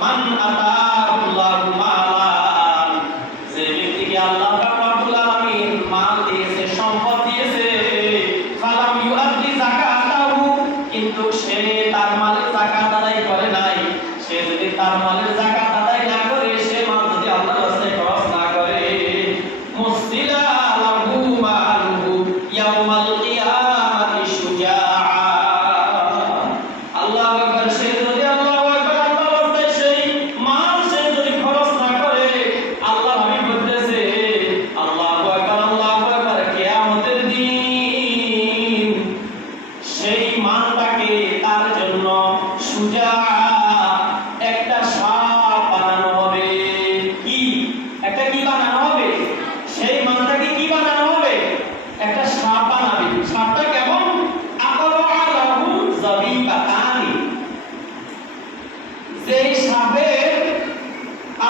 মান আতাহুল্লাহু মালান, যে ব্যক্তিকে আল্লাহ পাক রব্বুল আলামিন মাল দিয়েছে, সম্পদ দিয়েছে, ফালাম ইউআদ্দি যাকাতাহু, কিন্তু সে তার মালের যাকাত আদায় করে নাই। সে যদি তার মালের যাকাত আদায় না করে, সে মাল যদি আল্লাহর রাস্তায় খরচ না করে, মুসলিলা লাহু মালুহু ইয়াউমাল কিয়ামাতি শুজাআ। আল্লাহু আকবার। সে যদি আল্লাহু আকবার আল্লাহর রাস্তায় সেই মাল সে যদি খরচ না করে, আল্লাহ হাবিব বলতেছে আল্লাহু আকবার কিয়ামতের দিন সেই মালটাকে তার জন্য শুজাআ, একটা সাপ বানানো হবে। কি একটা কি বানানো হবে? সেই মালটাকে কি বানানো হবে? একটা সাপ বানাবে। সাপটা কেমন? আকরাহু যাবিকাতানি, যেই সাপের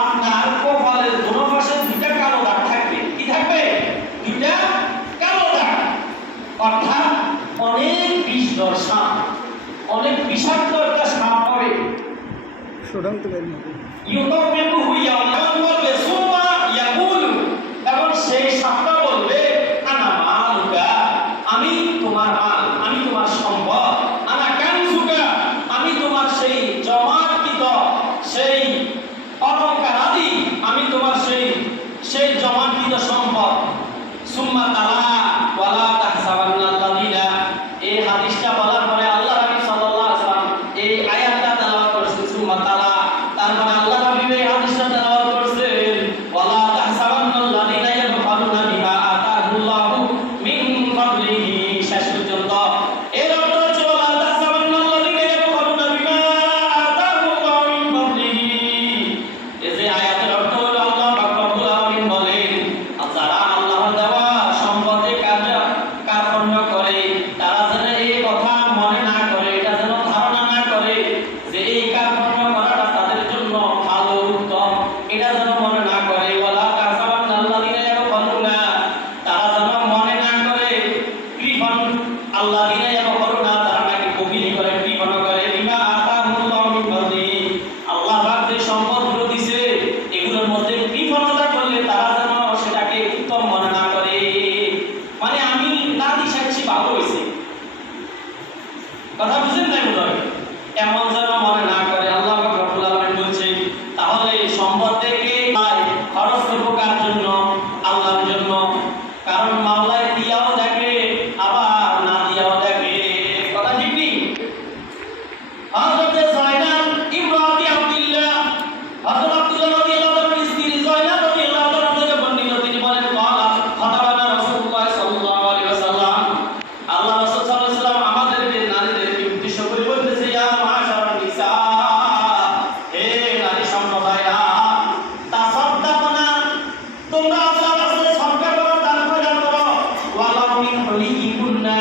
আপনার কপালের দোনো পাশে দুইটা কালো দাগ থাকবে। কি থাকবে? দুইটা কালো দাগ। অর্থাৎ অনেক বিষধর সাপ, অনেক বিষাক্ত একটা সাপ হবে। ইউতাবিকুহু ইয়াওমান বলবে সুম্মা ইয়াকুলু, এবং সেই সাপটা বলবে আনা মালুকা, আমি তোমার মাল, আমি তোমার সম্পদ, আনা কানজুকা, আমি তোমার সেই জমাকৃত সেই অলংকার আদি, আমি তোমার সেই জমাকৃত সম্পদ। সুম্মা তালা ওয়ালা তাহসাবান্নাল্লাযিনা, এই হাদিসটা বলার পরে আল্লাহ নবী সাল্লাল্লাহু আলাইহি ওয়াসাল্লাম এই আয়াতটা তেলাওয়াত করেছেন। সুম্মা তালা, তারপরে আল্লাহ নবী এই হাদিসটা তেলাওয়াত করেছেন, ওয়ালা তাহসাবান্নাল্লাযিনা ইয়াবখালুনা বিমা আতাহুল্লাহু মিন ফাদলিহি, শেষ পর্যন্ত। এর অর্থ হচ্ছে ওয়ালা তাহসাবান্নাল্লাযিনা ইয়াবখালুনা বিমা আতাহুল্লাহু মিন ফাদলিহি। এই যে আয়াতের অর্থ হলো আল্লাহ পাক রব্বুল আলামিন বলেন, যারা আল্লাহর দেওয়া সম্পদে কার্পণ্য করে, তারা যেন এই কথা মনে না করে, এটা যেন ধারণা না করে যে এই কার্পণ্য করাটা তাদের জন্য ভালো উত্তম, এটা যেন মনে না করে। ওয়ালা তাহসাবান্নাল্লাযিনা ইয়াবখালুনা, তারা যেন মনে না করে কৃপণ, আল্লাযিনা ইয়াবখালুনা, তারা নাকি কবিলি করে, কৃপণ করে, বিমা আতাহুল্লাহু মিন ফাদলিহি, আল্লাহ পাক যে সম্পদগুলো দিয়েছে এগুলোর মধ্যে কৃপণতা করলে তারা যেন সেটাকে উত্তম মনে না করে। মানে আমি না দিশাচ্ছি ভালো হয়েছে, কথা বুঝেন নাই মনে হয়, এমন যেন মনে না করে। আল্লাহ পাক রব্বুল আলামিন বলছে তাহলে সম্পদ থেকে খরচ করবো কার জন্য? আল্লাহর জন্য। কারণ মাওলায় দিয়াও দেখে আবার না দিয়াও দেখে, কথা ঠিক নেই? হযরত যায়নাব ইমরাতি আব্দুল্লাহ, হযরত আব্দুল্লাহ রাদিয়াল্লাহু আনহুর স্ত্রী যায়নাব রাদিয়াল্লাহু আনহা থেকে বর্ণিত, তিনি বলেন ক্বালা খাতাবানা রাসূলুল্লাহ সাল্লাল্লাহু আলাইহি ওয়াসাল্লাম, আল্লাহ রাসূল সাল্লাল্লাহু আলাইহি ওয়াসাল্লাম আমাদেরকে নারীদেরকে উদ্দেশ্য করে বলতেছে, ইয়া মাশারান নিসা, হে নারী সম্প্রদায়রা, তাসাদ্দাকনা, তোমরা আল্লাহর রাস্তায় সদকা করো, দান খয়রাত করো, ওয়ালাউ মিন হুলিকুন্না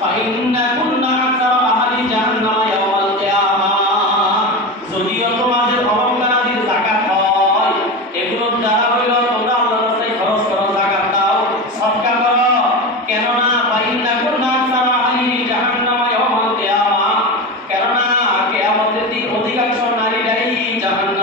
ফাইন্নাকুন্না আকসারু আহলি জাহান্নাম ইয়াওমাল কিয়ামাহ, যদিও তোমাদের অলংকারাদির যাকাত হয়, এগুলোর দ্বারা হইল তোমরা আল্লাহর রাস্তায় খরচ করো, যাকাত দাও, সদকা করো। কেননা ফাইন্নাকুন্না আকসারু আহলি জাহান্নাম ইয়াওমাল কিয়ামাহ, কেননা কিয়ামতের দিন অধিকাংশ নারীরাই জাহান্নামে